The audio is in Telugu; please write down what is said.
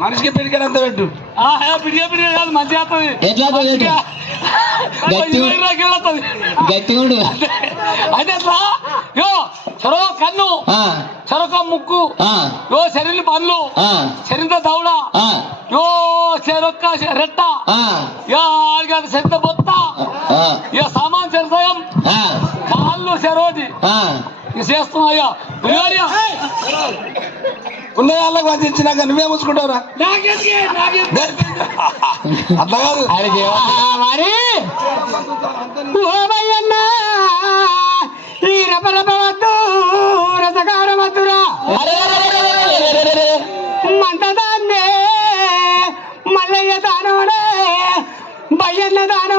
మనిషికి పిడికడంత పెట్టు. పిడిగా పిడిగా కాదు మంచిగా అయితే అట్లా యో చెరవ కన్ను చెరొక ముక్కు యో శరీర పనులు శరీర దౌడ యో చెరొక్క రెట్ట యో శరీర బొత్త యో సామాన్ శరీరం కాళ్ళు చెరోది చేస్తున్నాయ్యా ఉన్న వాళ్ళకి వంచినాక నువ్వే మూసుకుంటావురా అట్లా కాదు మరి ఈ రపరపవద్దు రసకారవద్దురా మంటదాన్నే మల్లయ్య దానోడే భయ్యన్న దాన